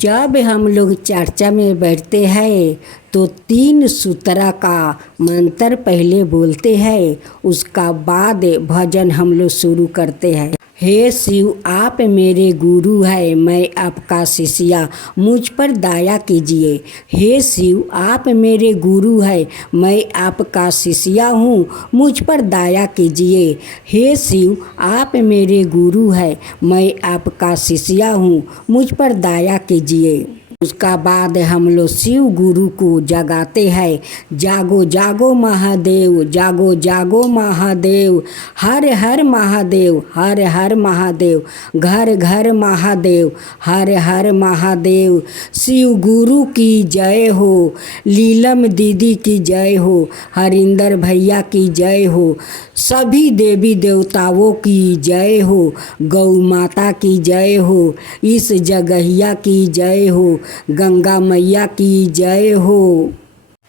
जब हम लोग चर्चा में बैठते हैं तो 3 सूत्रा का मंत्र पहले बोलते हैं, उसका बाद भजन हम लोग शुरू करते हैं। हे शिव, आप मेरे गुरु हैं, मैं आपका शिष्या, मुझ पर दया कीजिए। हे शिव, आप मेरे गुरु हैं, मैं आपका शिष्या हूँ, मुझ पर दया कीजिए। हे शिव, आप मेरे गुरु हैं, मैं आपका शिष्या हूँ, मुझ पर दया कीजिए। उसका बाद हम लोग शिव गुरु को जगाते हैं। जागो जागो महादेव, जागो जागो महादेव, हर हर महादेव, हर हर महादेव, घर घर महादेव, हर हर महादेव। शिव गुरु की जय हो, लीलम दीदी की जय हो, हरिंदर भैया की जय हो, सभी देवी देवताओं की जय हो, गौ माता की जय हो, इस जगहिया की जय हो, गंगा मैया की जय हो।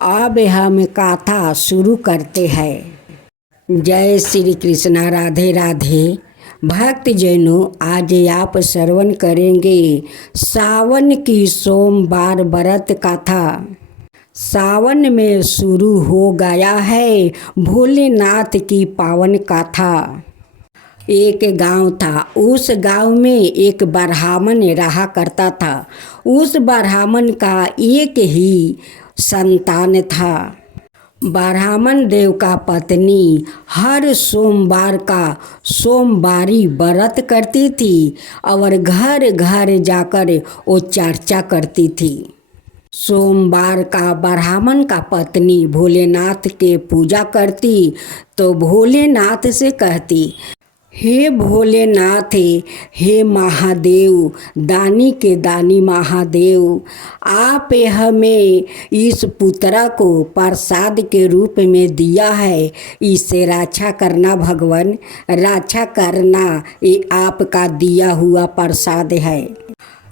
अब हम कथा शुरू करते हैं। जय श्री कृष्णा, राधे राधे। भक्त जैनों, आज आप श्रवण करेंगे सावन की सोमवार व्रत कथा। सावन में शुरू हो गया है भोलेनाथ की पावन कथा। एक गांव था, उस गांव में एक ब्राह्मण रहा करता था। उस ब्राह्मण का एक ही संतान था। ब्राह्मण देव का पत्नी हर सोमवार का सोमवारी व्रत करती थी और घर घर जाकर वो चर्चा करती थी। सोमवार का ब्राह्मण का पत्नी भोलेनाथ के पूजा करती तो भोलेनाथ से कहती, हे भोलेनाथ, हे महादेव, दानी के दानी महादेव, आप हमें इस पुत्रा को प्रसाद के रूप में दिया है, इसे रक्षा करना भगवान, रक्षा करना, ये आपका दिया हुआ प्रसाद है।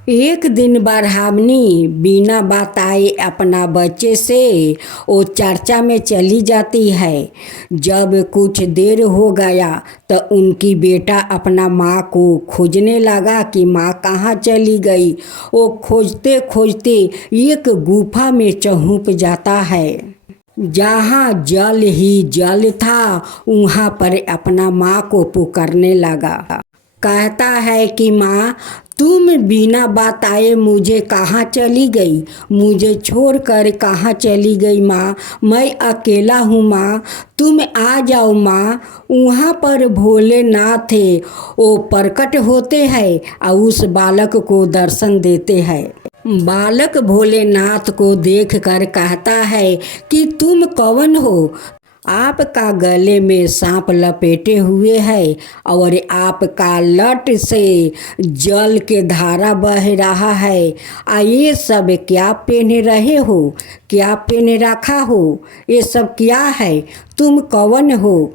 एक दिन ब्राह्मणी बिना बताए अपना बच्चे से वो चर्चा में चली जाती है। जब कुछ देर हो गया तो उनकी बेटा अपना माँ को खोजने लगा कि माँ कहाँ चली गई। वो खोजते खोजते एक गुफा में चहुप जाता है। जहाँ जल ही जल था वहाँ पर अपना माँ को पुकारने लगा। कहता है कि माँ, तुम बिना बताए मुझे कहाँ चली गई, मुझे छोड़कर कहाँ चली गई माँ, मैं अकेला हूँ माँ, तुम आ जाओ माँ। वहाँ पर भोलेनाथ वो प्रकट होते हैं और उस बालक को दर्शन देते हैं। बालक भोलेनाथ को देखकर कहता है कि तुम कौन हो, आपका गले में सांप लपेटे हुए है और आपका लट से जल के धारा बह रहा है। ये सब क्या पहने रहे हो, क्या पहने रखा हो, ये सब क्या है, तुम कौन हो।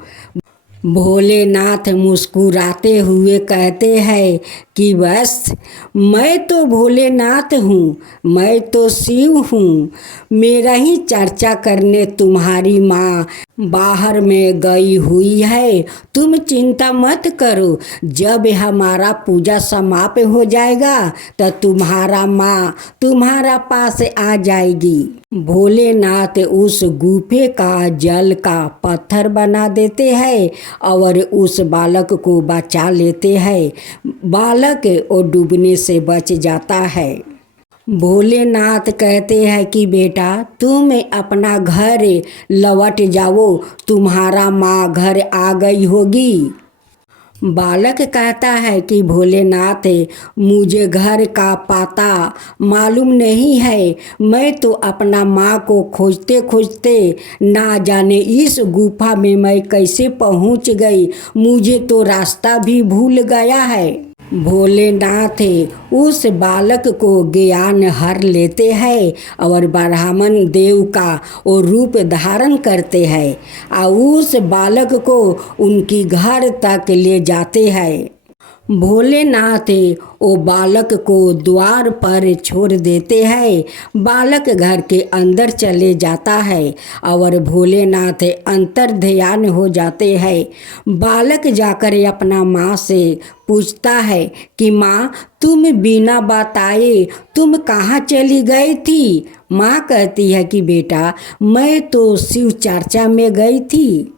भोलेनाथ मुस्कुराते हुए कहते हैं कि बस मैं तो भोलेनाथ हूँ, मैं तो शिव हूँ, मेरा ही चर्चा करने तुम्हारी माँ बाहर में गई हुई है। तुम चिंता मत करो, जब हमारा पूजा समाप्त हो जाएगा तो तुम्हारा माँ तुम्हारा पास आ जाएगी। भोलेनाथ उस गुफे का जल का पत्थर बना देते हैं और उस बालक को बचा लेते हैं। बालक वो डूबने से बच जाता है। भोलेनाथ कहते हैं कि बेटा तुम अपना घर लौट जाओ, तुम्हारा माँ घर आ गई होगी। बालक कहता है कि भोलेनाथ, मुझे घर का पता मालूम नहीं है, मैं तो अपना माँ को खोजते खोजते ना जाने इस गुफा में मैं कैसे पहुँच गई, मुझे तो रास्ता भी भूल गया है। भोलेनाथ उस बालक को ज्ञान हर लेते हैं और ब्राह्मण देव का वो रूप धारण करते हैं और उस बालक को उनकी घर तक ले जाते हैं। भोलेनाथ वो बालक को द्वार पर छोड़ देते हैं। बालक घर के अंदर चले जाता है और भोलेनाथ अंतर ध्यान हो जाते हैं। बालक जाकर अपना माँ से पूछता है कि माँ, तुम बिना बताए तुम कहाँ चली गई थी? माँ कहती है कि बेटा, मैं तो शिव चर्चा में गई थी।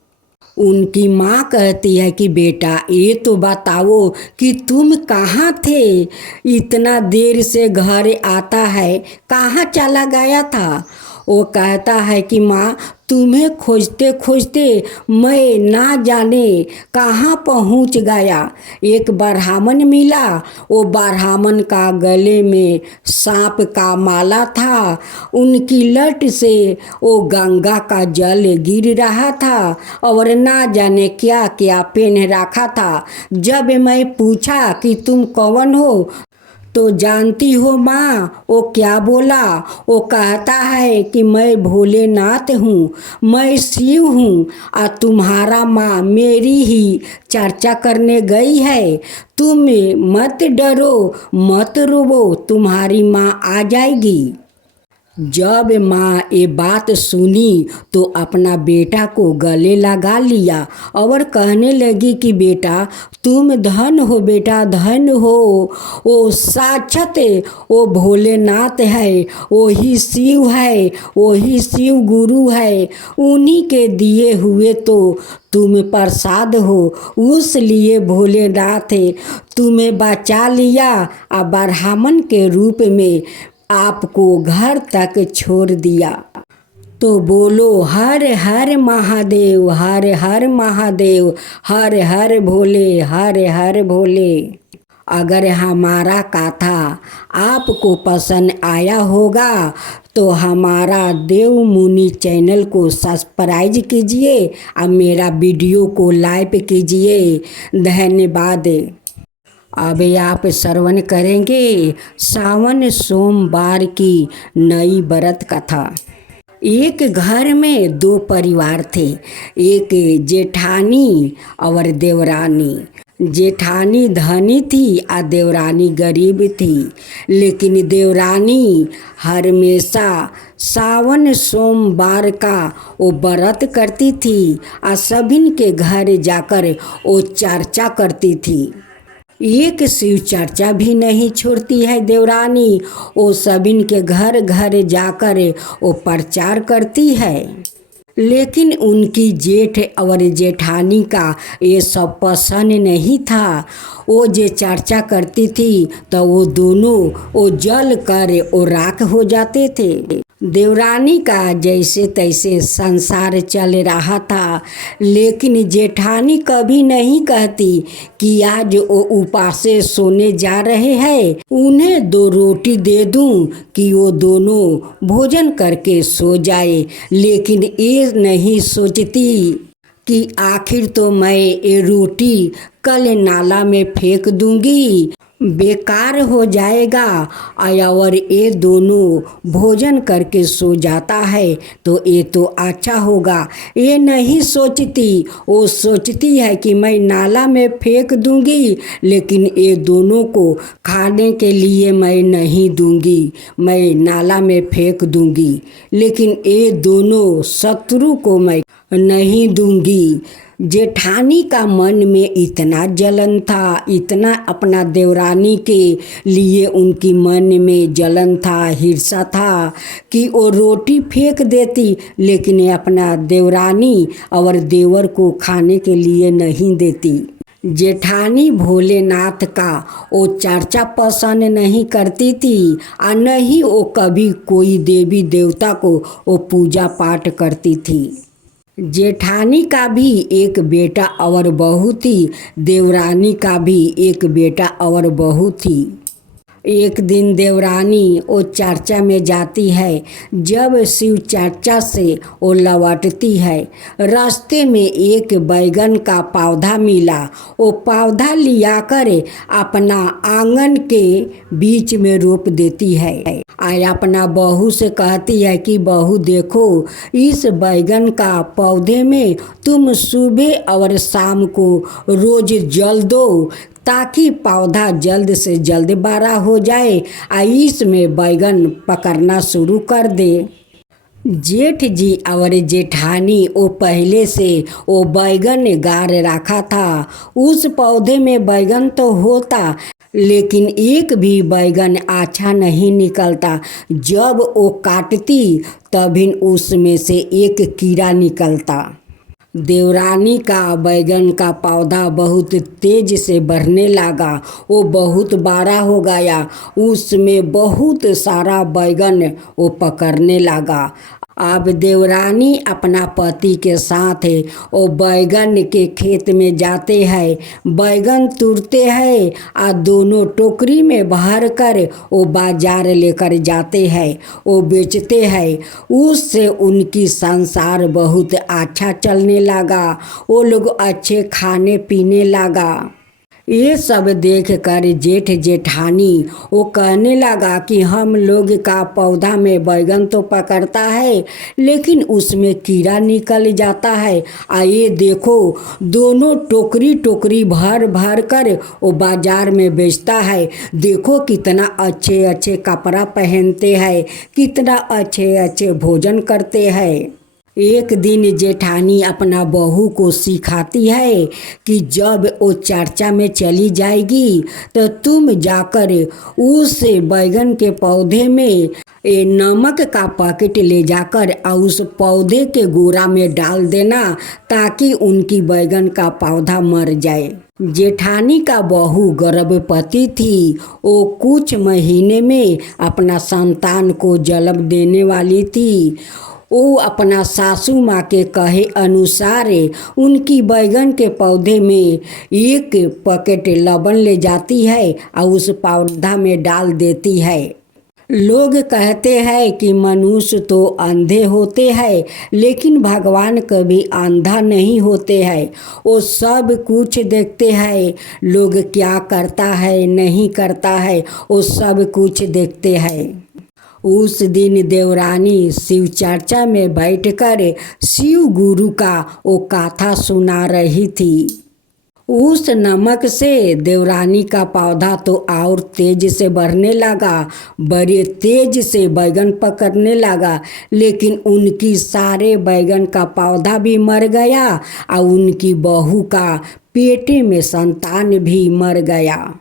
उनकी माँ कहती है कि बेटा, ये तो बताओ कि तुम कहाँ थे? इतना देर से घर आता है, कहाँ चला गया था? वो कहता है कि माँ, तुम्हें खोजते खोजते मैं ना जाने कहाँ पहुँच गया। एक ब्राह्मण मिला, वो ब्राह्मण का गले में सांप का माला था। उनकी लट से वो गंगा का जल गिर रहा था और ना जाने क्या क्या पहन रखा था। जब मैं पूछा कि तुम कौन हो, तो जानती हो माँ वो क्या बोला? वो कहता है कि मैं भोलेनाथ हूँ, मैं शिव हूँ और तुम्हारा माँ मेरी ही चर्चा करने गई है। तुम मत डरो, मत रोवो, तुम्हारी माँ आ जाएगी। जब माँ ये बात सुनी तो अपना बेटा को गले लगा लिया और कहने लगी कि बेटा, तुम धन हो बेटा, धन हो। वो साक्षात वो भोलेनाथ है, वही शिव है, वही शिव गुरु है। उन्हीं के दिए हुए तो तुम प्रसाद हो। उस लिए भोलेनाथ तुम्हें बचा लिया और ब्राह्मण के रूप में आपको घर तक छोड़ दिया। तो बोलो हर हर महादेव, हर हर महादेव, हर हर भोले, हर हर भोले। अगर हमारा कथा आपको पसंद आया होगा तो हमारा देव मुनि चैनल को सब्सक्राइब कीजिए और मेरा वीडियो को लाइक कीजिए। धन्यवाद। अब आप श्रवण करेंगे सावन सोमवार की नई व्रत कथा। एक घर में दो परिवार थे, एक जेठानी और देवरानी। जेठानी धनी थी और देवरानी गरीब थी। लेकिन देवरानी हमेशा सावन सोमवार का वो व्रत करती थी और सभी के घर जाकर वो चर्चा करती थी। एक शिव चर्चा भी नहीं छोड़ती है देवरानी। वो सभी के घर घर जाकर वो प्रचार करती है। लेकिन उनकी जेठ और जेठानी का ये सब पसंद नहीं था। वो जे चर्चा करती थी तो वो दोनों वो जल कर वो राख हो जाते थे। देवरानी का जैसे तैसे संसार चल रहा था। लेकिन जेठानी कभी नहीं कहती कि आज वो उपासे सोने जा रहे हैं, उन्हें दो रोटी दे दूं कि वो दोनों भोजन करके सो जाए। लेकिन ये नहीं सोचती कि आखिर तो मैं ये रोटी कल नाला में फेंक दूंगी, बेकार हो जाएगा। और ये दोनों भोजन करके सो जाता है तो ये तो अच्छा होगा। ये नहीं सोचती, वो सोचती है कि मैं नाला में फेंक दूंगी, लेकिन ये दोनों को खाने के लिए मैं नहीं दूंगी, मैं नाला में फेंक दूंगी। लेकिन ये दोनों शत्रु को मैं नहीं दूंगी। जेठानी का मन में इतना जलन था, इतना अपना देवरानी के लिए उनकी मन में जलन था, हिर्सा था कि वो रोटी फेंक देती, लेकिन अपना देवरानी और देवर को खाने के लिए नहीं देती। जेठानी भोलेनाथ का वो चर्चा पसंद नहीं करती थी और न ही वो कभी कोई देवी देवता को वो पूजा पाठ करती थी। जेठानी का भी एक बेटा और बहू थी, देवरानी का भी एक बेटा और बहू थी। एक दिन देवरानी वो चर्चा में जाती है। जब शिव चर्चा से वो लौटती है, रास्ते में एक बैगन का पौधा मिला। वो पौधा लिया कर अपना आंगन के बीच में रोप देती है। अपना बहू से कहती है कि बहू देखो, इस बैगन का पौधे में तुम सुबह और शाम को रोज जल दो, ताकि पौधा जल्द से जल्द बड़ा हो जाए और इसमें बैगन पकड़ना शुरू कर दे। जेठ जी और जेठानी वो पहले से वो बैगन गाड़ रखा था। उस पौधे में बैगन तो होता, लेकिन एक भी बैगन अच्छा नहीं निकलता। जब वो काटती तभी उसमें से एक कीड़ा निकलता। देवरानी का बैगन का पौधा बहुत तेज से बढ़ने लगा। वो बहुत बड़ा हो गया। उसमें बहुत सारा बैगन वो पकड़ने लगा। अब देवरानी अपना पति के साथ वो बैगन के खेत में जाते हैं, बैगन तोड़ते हैं और दोनों टोकरी में भर कर वो बाजार लेकर जाते हैं, वो बेचते हैं। उससे उनकी संसार बहुत अच्छा चलने लगा। वो लोग अच्छे खाने पीने लगा। ये सब देख कर जेठ जेठानी वो कहने लगा कि हम लोग का पौधा में बैगन तो पकड़ता है, लेकिन उसमें कीड़ा निकल जाता है। आइए देखो, दोनों टोकरी टोकरी भर भर कर वो बाजार में बेचता है। देखो कितना अच्छे अच्छे कपड़ा पहनते हैं, कितना अच्छे अच्छे भोजन करते हैं। एक दिन जेठानी अपना बहू को सिखाती है कि जब वो चर्चा में चली जाएगी तो तुम जाकर उस बैगन के पौधे में नमक का पैकेट ले जाकर और उस पौधे के गोरा में डाल देना, ताकि उनकी बैगन का पौधा मर जाए। जेठानी का बहू गर्भवती थी। वो कुछ महीने में अपना संतान को जन्म देने वाली थी। वो अपना सासू माँ के कहे अनुसार उनकी बैगन के पौधे में एक पैकेट लवण ले जाती है और उस पौधा में डाल देती है। लोग कहते हैं कि मनुष्य तो अंधे होते हैं, लेकिन भगवान कभी अंधा नहीं होते हैं। वो सब कुछ देखते हैं। लोग क्या करता है नहीं करता है, वो सब कुछ देखते हैं। उस दिन देवरानी शिव चर्चा में बैठकर शिव गुरु का वो कथा सुना रही थी। उस नमक से देवरानी का पौधा तो और तेज से बढ़ने लगा, बड़े तेज से बैगन पकड़ने लगा। लेकिन उनकी सारे बैगन का पौधा भी मर गया और उनकी बहू का पेटे में संतान भी मर गया।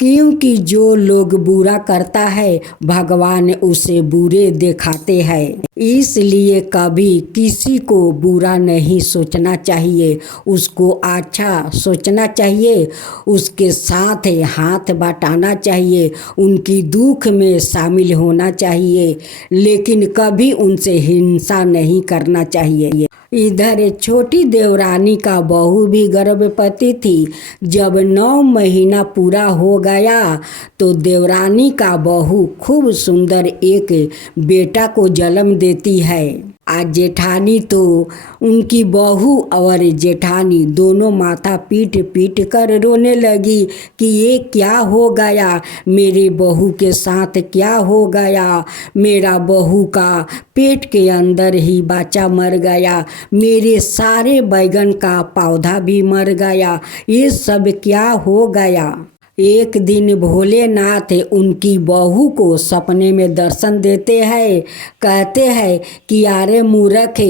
क्योंकि जो लोग बुरा करता है भगवान उसे बुरे दिखाते हैं। इसलिए कभी किसी को बुरा नहीं सोचना चाहिए, उसको अच्छा सोचना चाहिए, उसके साथ हाथ बटाना चाहिए, उनकी दुख में शामिल होना चाहिए, लेकिन कभी उनसे हिंसा नहीं करना चाहिए। इधर छोटी देवरानी का बहू भी गर्भवती थी। जब 9 महीना पूरा हो गया तो देवरानी का बहू खूब सुंदर एक बेटा को जन्म देती है। आज जेठानी तो उनकी बहू और जेठानी दोनों माथा पीट पीट कर रोने लगी कि ये क्या हो गया, मेरे बहू के साथ क्या हो गया, मेरा बहू का पेट के अंदर ही बच्चा मर गया, मेरे सारे बैगन का पौधा भी मर गया, ये सब क्या हो गया। एक दिन भोलेनाथ उनकी बहू को सपने में दर्शन देते हैं। कहते हैं कि अरे मूर्ख,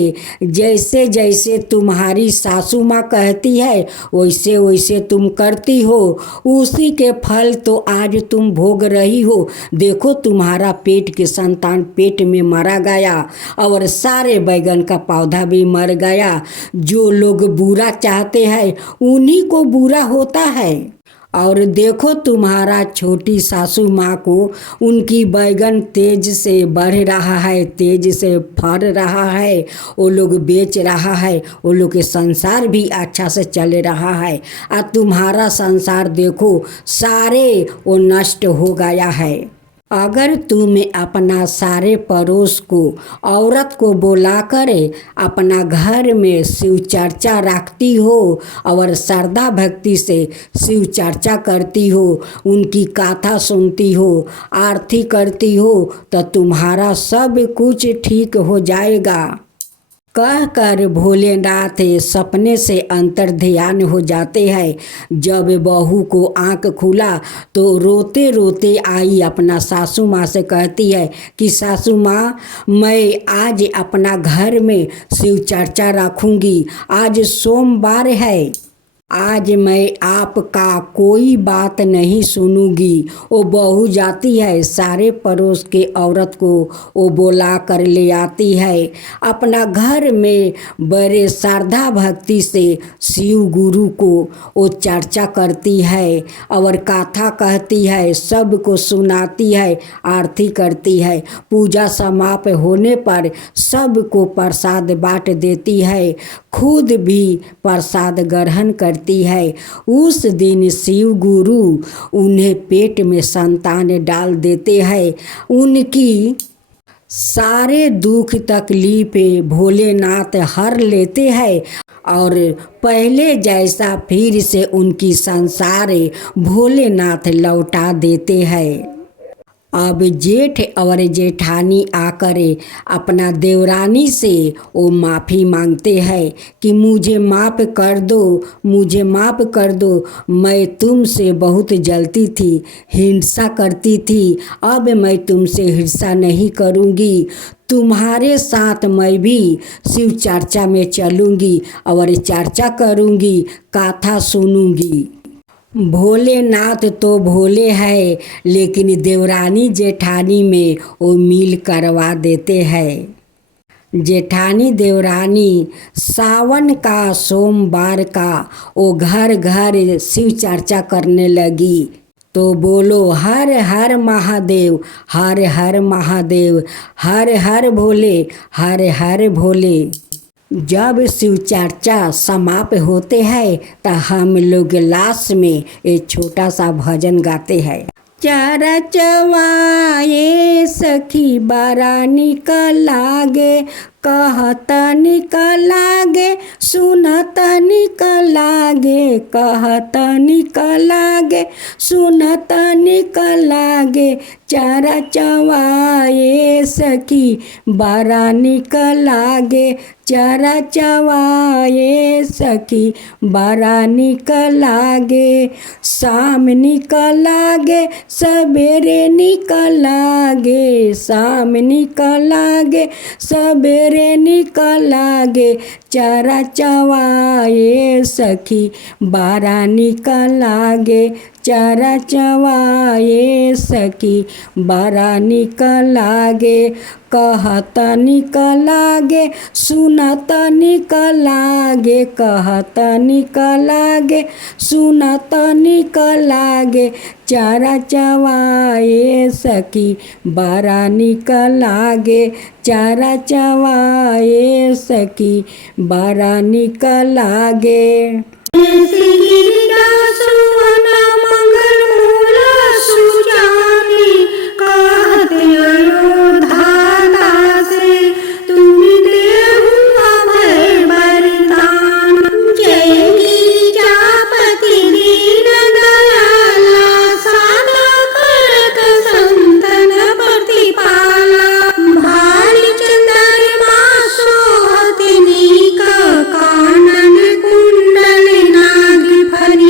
जैसे जैसे तुम्हारी सासू माँ कहती है वैसे वैसे तुम करती हो, उसी के फल तो आज तुम भोग रही हो। देखो तुम्हारा पेट के संतान पेट में मारा गया और सारे बैगन का पौधा भी मर गया। जो लोग बुरा चाहते हैं उन्हीं को बुरा होता है। और देखो तुम्हारा छोटी सासू माँ को उनकी बैगन तेज से बढ़ रहा है, तेज से फर रहा है, वो लोग बेच रहा है, वो लोग के संसार भी अच्छा से चल रहा है। और तुम्हारा संसार देखो सारे वो नष्ट हो गया है। अगर तुम अपना सारे पड़ोस को औरत को बुलाकर अपना घर में शिव चर्चा रखती हो और श्रद्धा भक्ति से शिव चर्चा करती हो, उनकी कथा सुनती हो, आरती करती हो, तो तुम्हारा सब कुछ ठीक हो जाएगा। कह कर भोलेनाथ सपने से अंतर ध्यान हो जाते हैं। जब बहू को आंख खुला तो रोते रोते आई अपना सासू माँ से कहती है कि सासू माँ, मैं आज अपना घर में शिव चर्चा रखूँगी। आज सोमवार है, आज मैं आपका कोई बात नहीं सुनूंगी। वो बहू जाती है, सारे पड़ोस के औरत को वो बुला कर ले आती है। अपना घर में बड़े श्रद्धा भक्ति से शिव गुरु को वो चर्चा करती है और कथा कहती है, सबको सुनाती है, आरती करती है। पूजा समाप्त होने पर सबको प्रसाद बांट देती है, खुद भी प्रसाद ग्रहण करती है। उस दिन शिव गुरु उन्हें पेट में संतान डाल देते हैं। उनकी सारे दुख तकलीफें भोलेनाथ हर लेते हैं और पहले जैसा फिर से उनकी संसार भोलेनाथ लौटा देते हैं। अब जेठ और जेठानी आकर अपना देवरानी से वो माफ़ी मांगते हैं कि मुझे माफ़ कर दो, मुझे माफ़ कर दो। मैं तुमसे बहुत जलती थी, हिंसा करती थी। अब मैं तुमसे हिंसा नहीं करूँगी। तुम्हारे साथ मैं भी शिव चर्चा में चलूँगी और चर्चा करूँगी, कथा सुनूँगी। भोलेनाथ तो भोले हैं, लेकिन देवरानी जेठानी में वो मील करवा देते हैं। जेठानी देवरानी सावन का सोमवार का वो घर घर शिव चर्चा करने लगी। तो बोलो हर हर महादेव, हर हर महादेव, हर हर भोले, हर हर भोले। जब शिव चर्चा समाप्त होते हैं तो हम लोग लास्ट में एक छोटा सा भजन गाते हैं। चरचवा ये सखी बारा निकल लागे, कहत निकल लागे, सुनत निकल लागे, कहत निकल लागे, सुनत निकल लागे। चरचवा ये सखी बारा निकल लागे, चरचवा ये सखी बारा निकल लागे। शाम निकल लागे, सवेरे निकल लागे, शाम निकल लागे, सवेरे निकल लागे। चरचवा ये सखी बारा निकल लागे, चरचवा ये सखी बारा निकल लागे। कहत निकल लागे, सुनत निकल लागे, कहत निकल लागे, सुनत निकल लागे। चरचवा ये सखी बारा निकल लागे, चरचवा ये सखी बारा निकल लागे। कानन कुंडल नाग फरी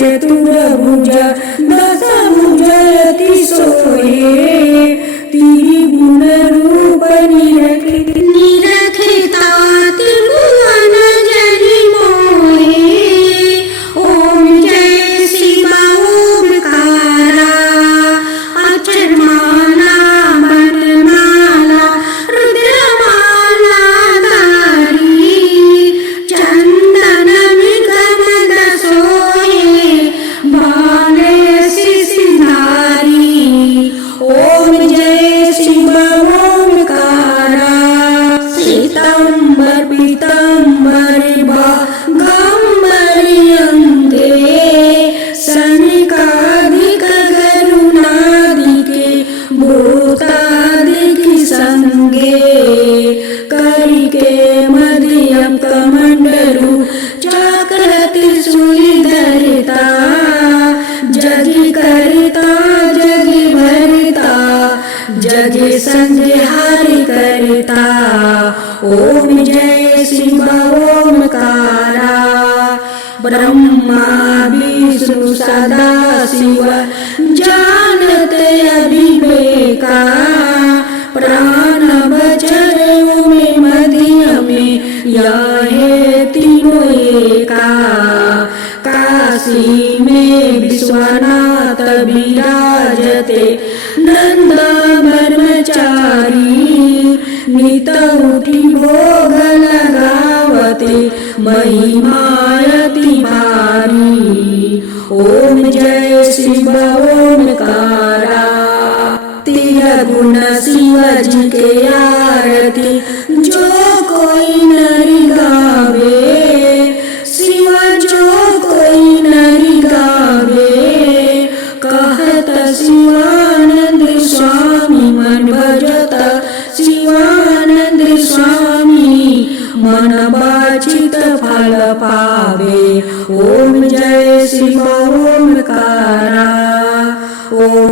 चतुर्भुज दशभुज अति सोहे त्रिगुण रूप निरखिता त्रिभुवन जनि मोहे। ओम जय शिव ओमकारा अक्षरमाला वनमाला रुद्रमाला धारी चंदन निगम सोहे बाले शिशिधारी। ओम जय शिव ओमकारा सीतंबर पीतंबर बागंबरी अंगे सनिकादिक गरुणादिके भूतादिक संगे करिके मध्यम कमंडलु चक्र त्रिशूल धरिता जगि करता जगि भरिता जगि संहारि करता। ओम जय शिव ओमकारा ब्रह्मा विष्णु सदा शिव जानते अभिवेका प्राण वचन में मध्य में यह तीनों एका। काशी में विश्वनाथ विराजते नंद ब्रह्मचारी नित उठी भोग लगावते महिमायति भारी। ओम जय शिव ओमकारा तिरगुण शिव जी के आरती जो कोई नरि गावे शिव जो कोई नरि गावे कहत शिवानंद स्वामी मन भजत शिवानंद स्वामी मन वांछित फल पावे। ओम जय शिव ओमकारा। ओम